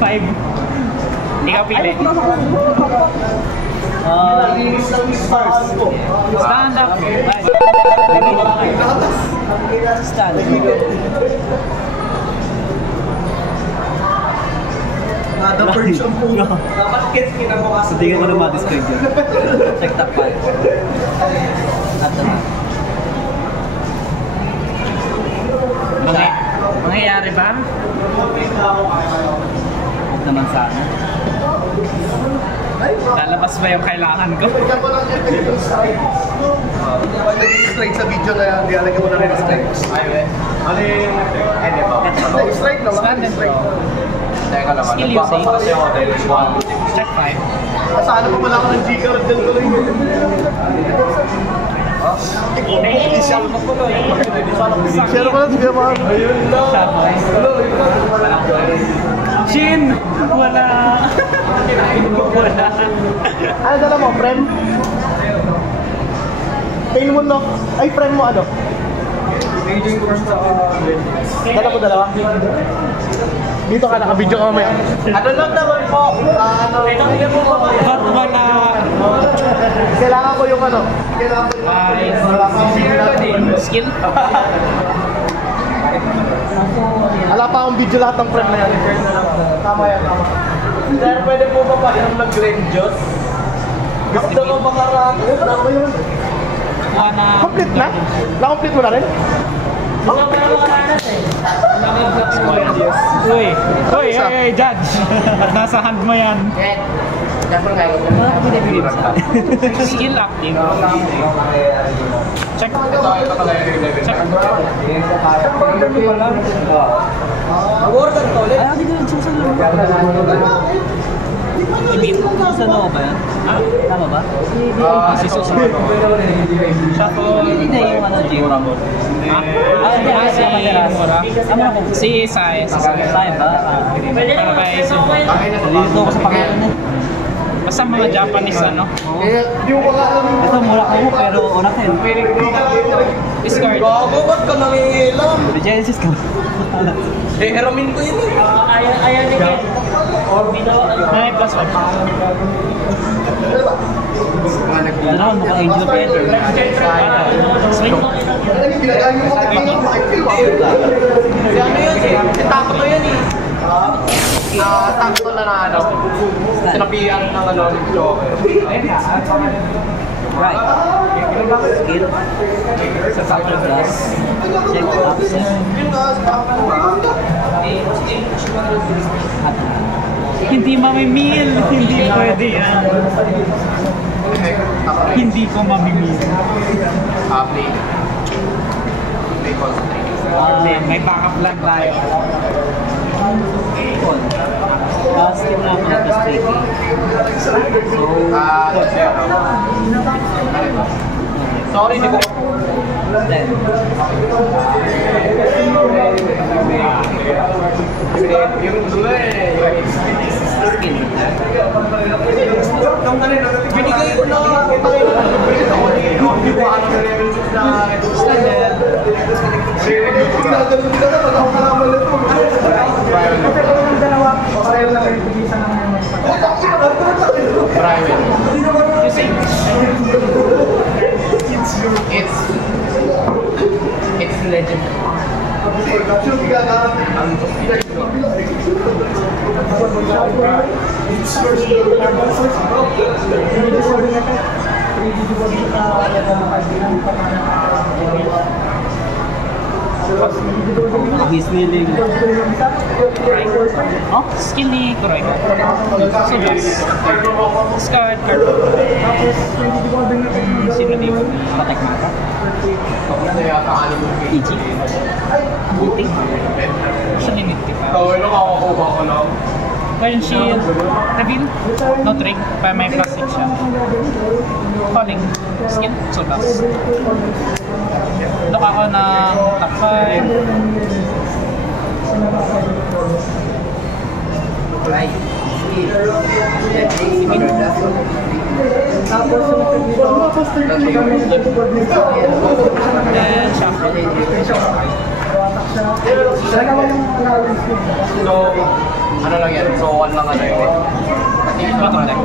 5. Ikaw pili. Stand up. Stand. Nada version po. Dapat kids kinabukas. Hindi ka na ma-describe yun. Check that part. Mangyayari ba? Huwag naman sana. Lalabas ba yung kailangan ko? Pag nag-straight sa video na yan, dialagyan mo na rin straight. Ano yung... Straight na lang. Straight. Teka lang, nagbabasa kasi ako dahil Check 5. Saan pa pala ako ng G-card dyan ko rin. Share ko lang, sige mga. Ayun lang. Shin! Wala! Wala! Ano dala mo, friend? Pain mo no? Ay, friend mo ano? Dala mo dalawa? Dito ka, naka-video ka mamaya. Ano lang naman po? Ba't wala? Kailangan ko yung ano? Skill? Wala pa akong video lahat ng friend na yan. Tama yan, tama. Sir, pwede po ba yung mag-Glen Diyos? Gusto mo ba karami? Ano ba yun? Complete na? Na-complete mo na rin? Uy, judge! Nasa hand mo yan. Skill active. Check. Check. Award ka ulit? Ibig. Sa ano ba yan? Tama ba? Si Susan. Shuffle. Hindi na yung ano, Jim. Si Sai. Sai ba? Para ba iso? Nalilito ko sa pangalan niya. Basta mga Japanese ano? Hindi mo ba alam yung... Ito, mura ko mo, pero una ka yun. Discard. Bago, ba't ka nangingilam? May Genesis ka. Heramin ko yun eh. Ayaw ni Ken. May plus 1. Ito naman, mukhang angel pa yan. Swing. Pinagaling mo mga tingin. Si ano yun eh? Si Takto yun eh. Takto na ano. Sinabihan ng ano ng Joker. Right. Skill. Sa factor plus. Check option. Hindi mamimil. Hindi pwede yan. Hindi ko mamimil. May backup lang tayo. Skill na ako na plus 3. Sorry, hindi ko. Then. Yung dulo eh. Skill. Binigay ko na it's legend. He's willing. Oh, skill ni Kuroy. Discard card. Sino dito? Patek maka. Ichi. Buti. Siya niniti pa. Ano kakakuha ko lang? When shield, reveal, no trick, pa may plastic siya. Calling, skill, sutas. Look ako na top 5. Right. Then, shuffle. So, Ano lang yan? So, 1 lang ano yun. Bottom deck.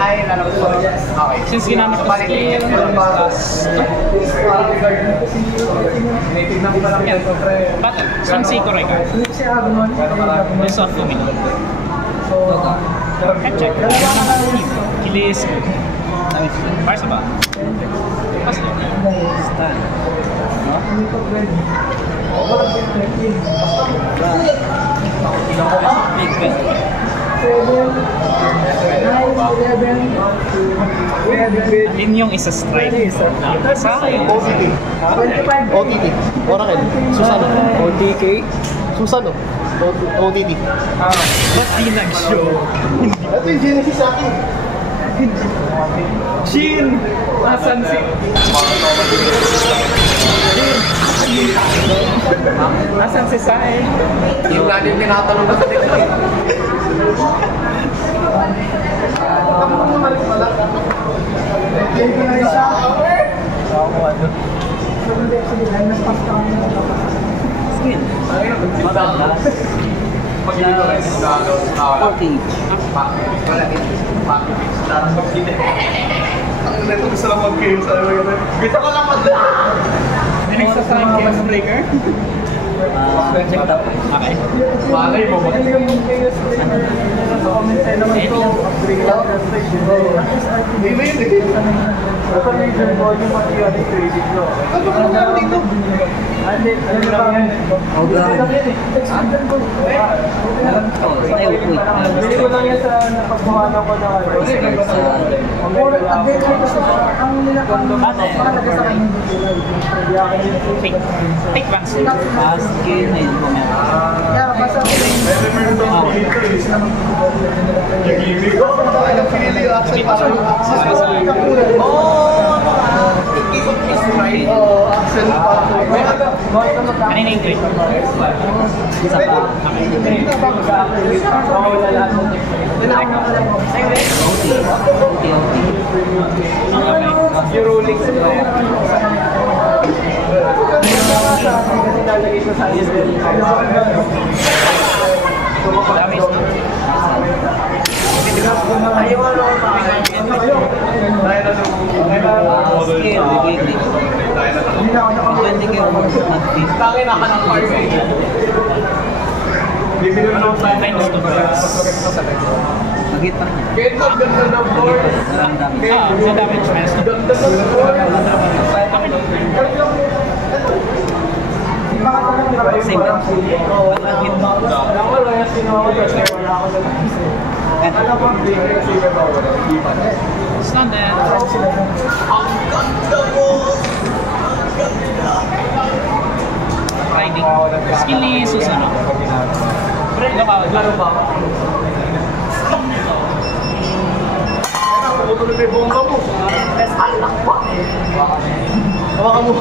Ay, lalabas ko. Okay. Since ginamit ko skill, plus yan. Battle. Sensei Koreka. This off Lumino. Head check. Kilis. Para sa ba? Pas yun. Stand. No? Big best. Alin yung isa strike? Sa akin. OTT. Oracle. Susano. OTK. Susano. OTT. Ba't di nag-show? Ito yung Genesis sa akin. Shin! Asan si... Asan si Sai? Yung nga din tinatanong na sa nila eh. Ano mo malik pala? Skill. Bottom last. Voltage. Ang neto gusto lang mag-game sa ano. Gusto ko lang mag-lang! Dinig sa time game breaker? Check it out. Okay. Malay mo ba? Hindi na yun eh. Ano ba naman dito? Oh, God. Ay, wait. Bili ko lang yan sa napagbuhanan ko na Take Vance. Skill na yun po meron. Ang pinili yung accent para access accent pa. Kanina yung grade. Isa pa. Okay. Yung ruling Damage na. ayaw ano Skill, bigay. Pwede kayo mag-tip. Tangin naka ng park bibili mo ng time Times 2 cards. Mag-hit pa niya. kahit maganda ng board Sa damage minus 2. ganda ng board Same lang. Mag-hit. wala yung sinuha kasi wala ako sa ano bang bigay kasi wala Stun then. ang ganda mo Riding. Skill ni Susano. laro ba ako? Tutulog yung bomba mo. Alak pa. Hawakan mo.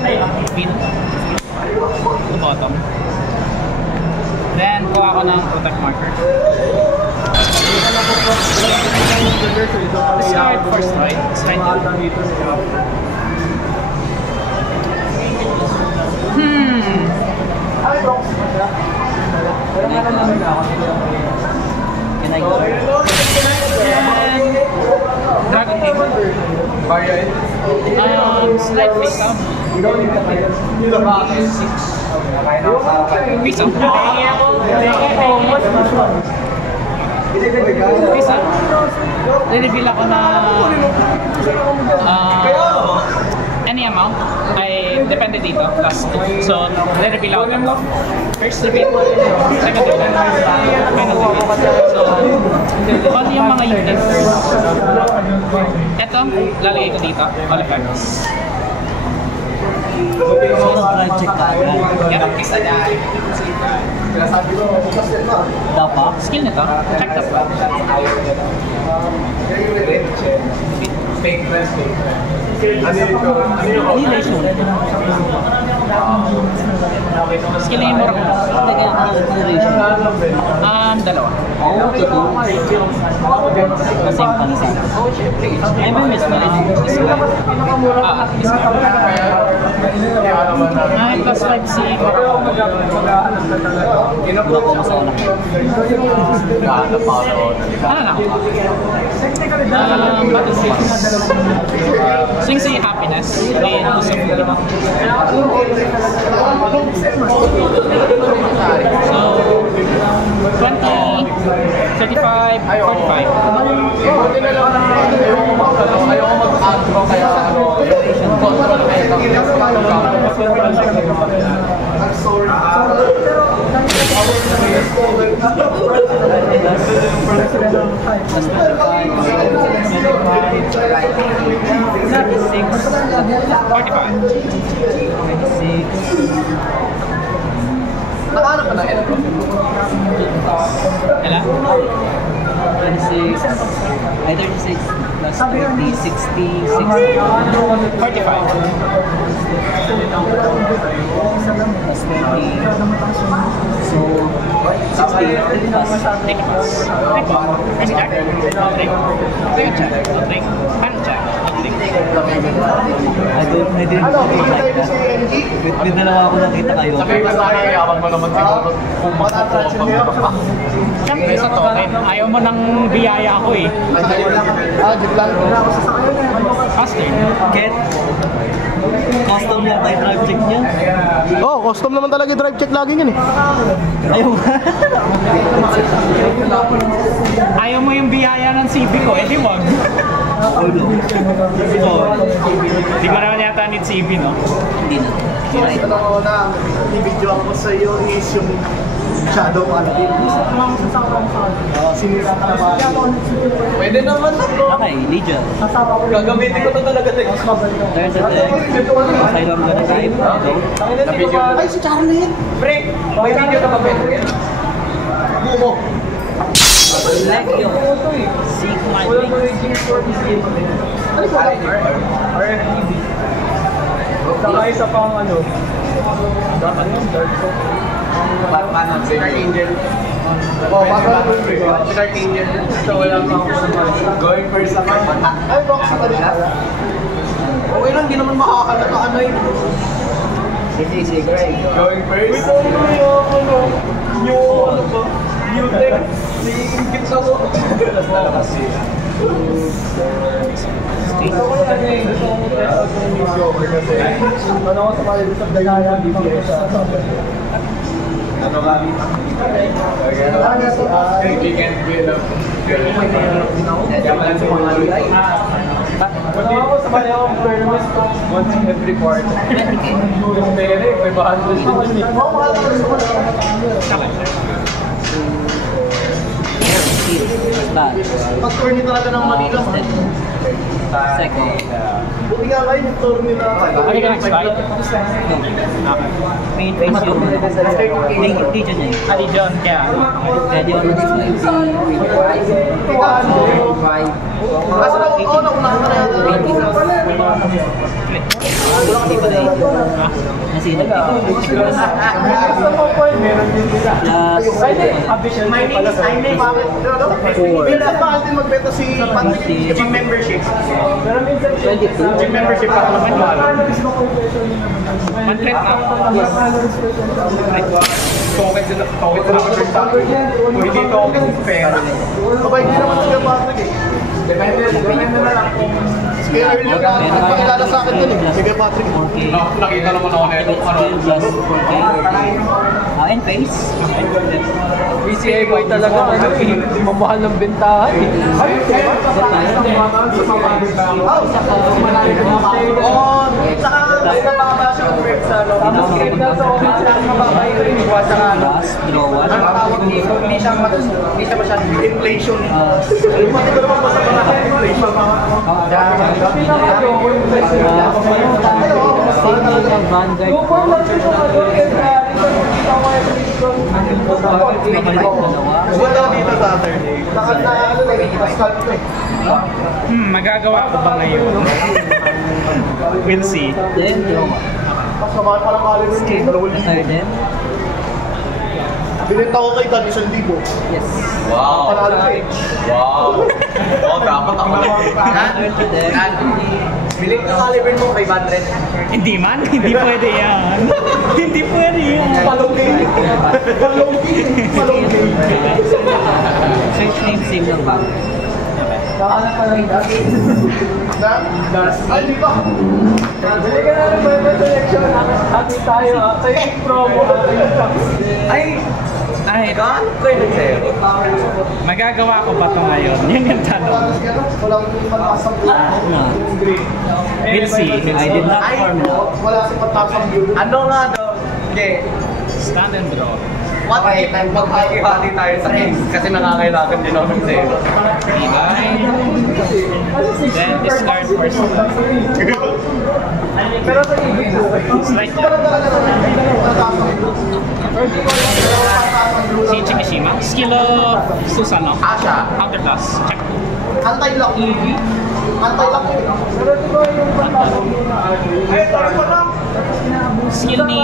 Ay, pin. To bottom. Then, kuha ako ng protect marker. Start for strike. Strike. Can I go? And Dragon King. Slide face up. Face up. Face up. Re-reveal ako na any amount ay depende dito, plus 2. So, re-reveal ako ganito. First reveal, second reveal, final reveal. So, all yung mga units. Ito, lalagay ko dito, all effects. So, try check ka agad. Yan. Dapat. Skill nito, check the spot. Annihilation. Skill na yung mura ko. Lagyan ka ng annihilation. Dalawa. Oh, ito. Kasing panisa. Ay, may miss na rin. Miss Ay, plus 5 si Block siya sa onak. ano na? What is this? Swing si Happiness in Usap. So, 20, 35, 45. Ayoko mag-agro kaya control kayo. Nakaano ka na Elro? Kailan? 26. Ay, 36 plus 30, 60, 60. 45. Plus 20. So, 60 plus. Take it pass. Press check. Drink. Drink check. Drink. Hand check. Drink. I didn't think like that. May dalawa ako nakita kayo. Sabi ko sa akin, yaman mo naman siguro kung makapagpapagpapag. Siyempre sa token, ayaw mo ng biyaya ako eh. Joke lang. Faster. Ket, custom yata yung drive check niya. Oh, custom naman talaga yung drive check lagi yan eh. Ayaw. Ayaw mo yung biyaya ng CB ko, eh di wag. Oh no. So, Di mo naman yata need CB, no? hindi na. Right. Ano na, i-video ako sa iyo is yung shadow quality. Sinira ka naman. Pwede naman na bro. Okay, Legion. Gagamitin ko na talaga text. Turn to deck. Asylum gonna dive. Go. Ay, si Charlie! Pre, may video ka ba pwede yan? Bumo. Legio. Seek my wings. Ano ba? RFTV. Saka isa pang ano. Dapat yung Dark Souls. Batman at Dark Angel. Oh, Batman at Dark Angel. So wala pa ako sa going first naman. Ay, box na rin pala. Okay lang, di naman makakalata ano yun. Sige, great. Going first? Wait, ano? New tech. Nagigingkit ako. Gusto ko yan eh. Gusto ko mag-test ng video kasi ano ko sa mga sa dagaya DPS sa ano ba? You can't build up. Kaya pala sa mga alay. Pati ako sa mga akong tournaments once every quarter. Yung pere, may bahan doon siya. Oo, makakalaman sa mga. Pag-tourney talaga ng Manila. Second. Buti nga kayo yung tourney na Okay ka next fight? Main face yung Legion niya yun. Ali John, kaya. Pwede ako na-explain si 25. Kaso na ako naunahan ka na yata. Hindi pa rin. Nasinag dito. Meron din sila. Plus, My name is Aine. Bakit? Minsan bakit din magbenta si Patrick? Gym membership. 22. Gym membership para naman yun. Mag-trend na. Token sila. Token sila mag-trend. Kung hindi token, pera. Kabay din naman sila Patrick eh. Depende, opinion na lang kung... Kaya earlier na pakilala sa akin dun eh. Sige Patrick. Okay. Nakita naman ako na ito. Plus 4K. And face. PCA boy talaga, ano eh, mamahal ng bentahan eh. Oo, saka nababa siya ang rep sa ano. Tapos game na sa office lang mababa yung rin. Saka ano, Plus, draw one. ang tawag dito, hindi siya masyadong inflation. Pati ko naman basta mga inflation. Vanguard. Wala dito Saturday. Ano na-scalp ko eh. Magagawa ko ba ngayon? We'll see. Then, draw one. Mas naman pala kali rin eh. Dalawang libo. Third then. Binenta ko kay Dan 1,000. Yes. Wow. Panalo ka eh. Wow. Oh, dapat ako lang. Biling ka caliber mo 500. Hindi man, hindi pwede yan. Hindi pwede yan. Palongking. Search name same lang ba? Kakalat pa lang Ay, di ba? Bili ka na ng member selection. Atin tayo. Sa yung promo. Ay, Gaano kayo nag-zero? magagawa ko ba ito ngayon? Yan yung tanong. Walang patasang We'll see. I did not formula. Wala si patasang view. Ano nga daw? Okay. Stand and draw. What if maghati tayo sa games? Kasi nakakailangan din ako ng zero. Then discard first. Pero sa ibig ko. Slide lang. Si Chikishima. Skill of Susano. Asha. Counter plus. Check. Anti-lock. Anti-lock. Pero di ba yung pantasok na Ay, parang ko lang. Skill ni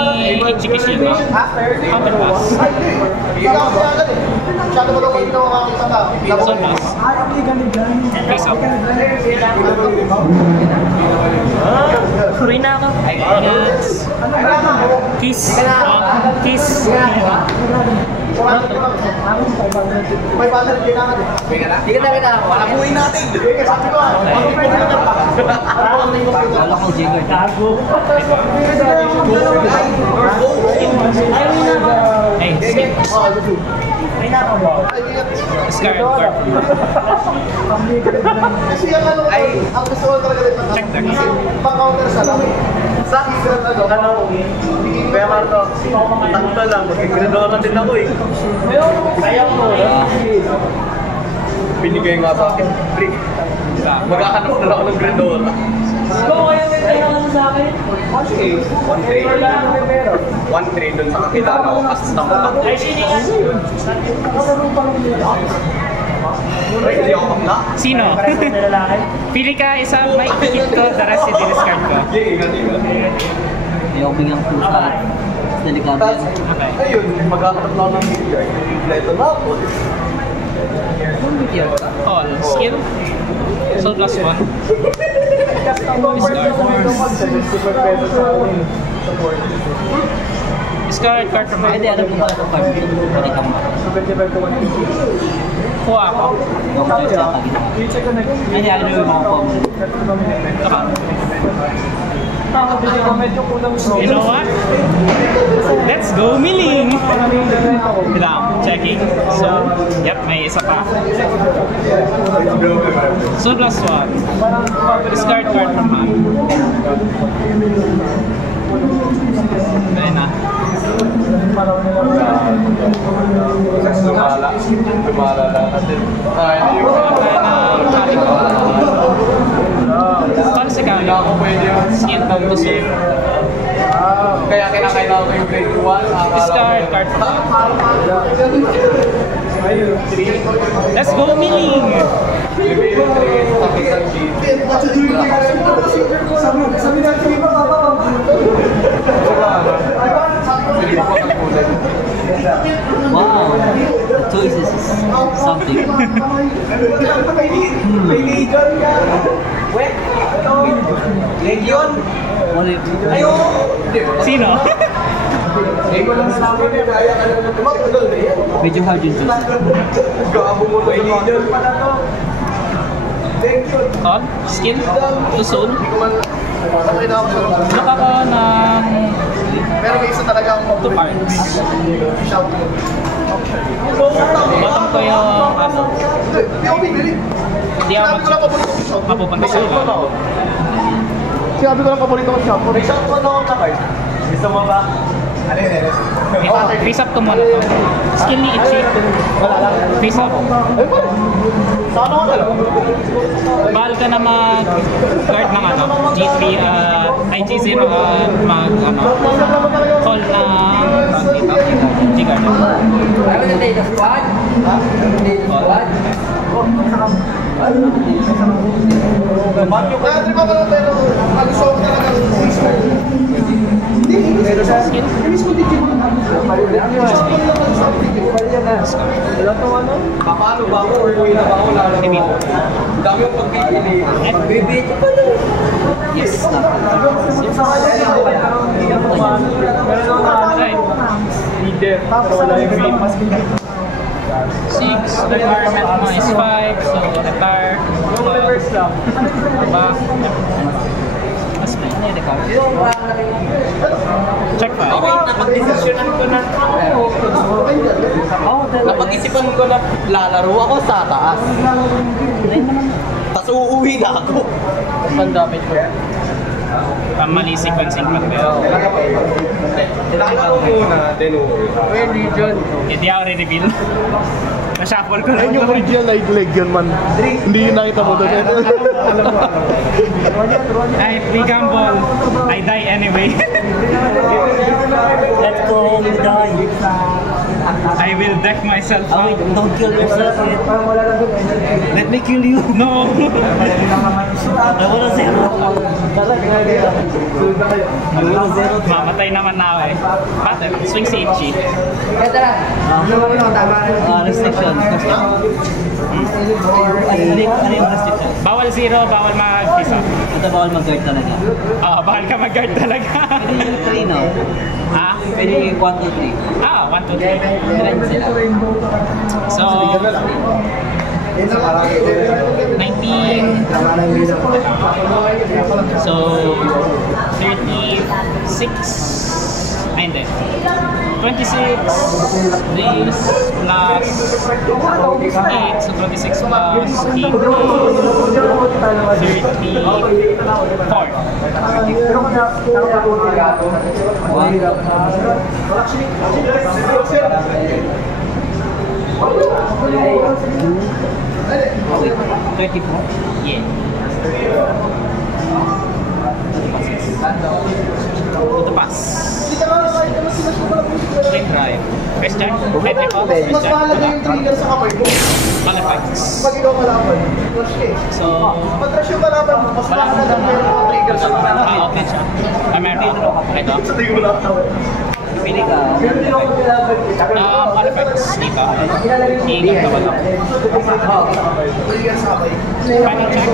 Chikishima. Counter plus. Ikaw siya agad eh. Masyado mo daw kayo ginawa makakita ka. Zone plus. Face up. Huri na ako. Yes. Kiss. Kiss. 500 kailangan eh. Hindi ka na wala buhay natin. Sige, sabi ko ah. Ano pwede na lang? Wala kong jigger. Hey, skip. Discard card. Kasi yung ano, ang gusto ko talaga rin Check deck. pang-counter sa lang. Sa secret ano, Kaya Marto, takto lang. Magkikredoran din ako eh. ayaw mo. Binigay nga sa akin. Free. Maghahanap na lang ako ng Grandora. Ikaw kaya may pera ka sa akin? 1-3 dun sa kakilala ko. Assistant ko pa. Ay, sini ka. Ay, hindi ako bakla. Sino? Pili ka isa, may keep ko, the rest i-discard ko. Ayaw bigyan ko sa delikado yan. Okay. Ayun, maghahanap na ako ng meteor. Kompleto na ako. Call. Skill. Soul plus 1. Discard card from Pwede, hand. alam mo ba ito card? Pwede kang Kuha ako. mag-check sa paginawa. Hindi, alam mo yung mga form. You know what? Let's go milling! Lang, checking. So, yep, may isa pa. So plus 1. Discard card from hand. Ayun na. Lumala lang natin. Ay, hindi yung Call si Kali. Hindi ako pwede yung Skin down to soul. Kaya kinakailangan ko yung grade 1. Discard card from hand. Let's go milling! Wow! Choices is something. Legion? Sino? Medyo hard yung choice. Call? Skin? To soul? Okay na ako sa Look ako ng pero may isa talagang 2 cards. shout ko. Bottom ko yung ano. Hindi ako binili. Hindi ako Sinabi ko lang paborito ko shot. mapupunta sa ano. Sinabi ko lang paborito ko shot. May shot ko na ako kapag. Gusto mo ba? Ano yun? Face up ko muna to. Skill ni Ichi. Face up. Ay, pare. Saan ako talaga? Bahal ka na mag-guard ng ano, G3 ay G0 at mag ano, call ng G-guard. Ayaw na tayo na squad? Squad? Kaya di ba pala pero ang gusto ko talaga hindi. Pero sa skin. Hindi ko dito. Wala tong ano? Paano ba ako? Uwi na ba ako? Reveal. Dami yung pagpipili. Bibit pa na. Yes. Right. Leader. Wala yung green. 6, requirement mo is 5, so retire. Reverse lang. Diba? Mas may record. Check 5. Napag-desisyonan ko na. Napag-isipan ko na lalaro ako sa taas. Tapos uuwi na ako. Ang dami ko. Mali sequencing pa tayo. Lalaro muna, then uuwi. Well, Legion. Hindi ako re-reveal. Na-shuffle ko lang. Ayun yung original na leg yun man. Hindi yun nakita mo doon. Ay, we gamble. I die anyway. Let's go, you die. I will deck myself Oh, wait, out. don't kill yourself yet. Let me kill you. No! I wanna zero. I wanna zero. Mamatay naman na ako eh. Pattern, swing si Ichi. Restriction. Ano yung restriction? Bawal 0, bawal mag-face off. Ito bawal mag-guard talaga. Bawal ka mag-guard talaga. Pwede yung 3, no? Ah? Pwede yung 1, 2, 3. 1, 2, 3. Ilan sila? So, 19. So, 36. Ay, hindi. 26 days plus 8. So, 26 plus 8 is 34. Wait, 34? Yeah. To pass. Straight drive. First turn. Head recall. First Mas turn. mahalaga yung trigger sa kamay mo. Qualifies. Pag ikaw kalaban, rush ka eh. So, Pag rush yung kalaban mo, mas mahalaga meron mga trigger sa kamay mo. okay siya. Meron. Ito. Sa tingin mo lang ako. Pili ka. Qualifies. Dito. Iingat ka ba lang? Trigger sa kamay. Panic check.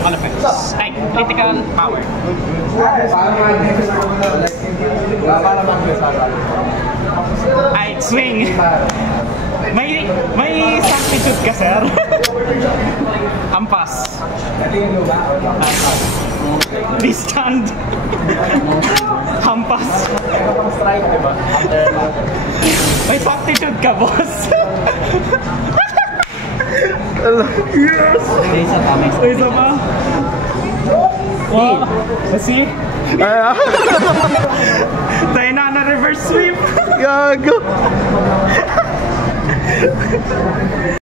Qualifies. Ay, critical power. Ay, swing. May substitute ka, sir? Ampas. Disstand. Hampas. May substitute ka, boss. Yes! May isa pa, may isa. May isa pa. Wow. See? Tayo na reverse sweep. Gago.